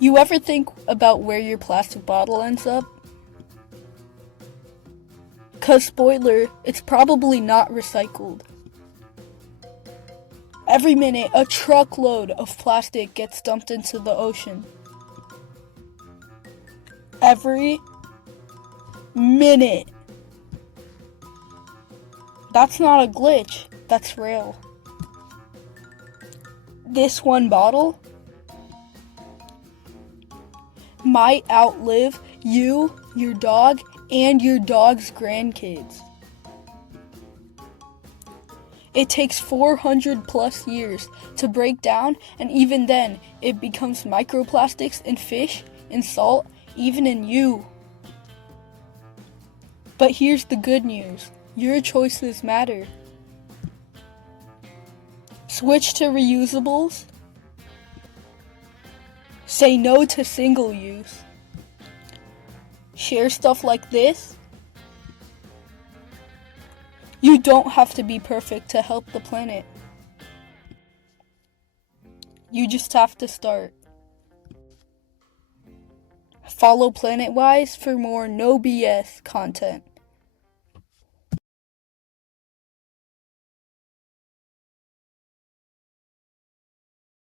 You ever think about where your plastic bottle ends up? 'Cause spoiler, it's probably not recycled. Every minute, a truckload of plastic gets dumped into the ocean. Every minute. That's not a glitch, that's real. This one bottle might outlive you, your dog, and your dog's grandkids. It takes 400 plus years to break down, and even then, it becomes microplastics in fish, in salt, even in you. But here's the good news. Your choices matter. Switch to reusables. Say no to single use. Share stuff like this. You don't have to be perfect to help the planet. You just have to start. Follow PlanetWise for more no BS content.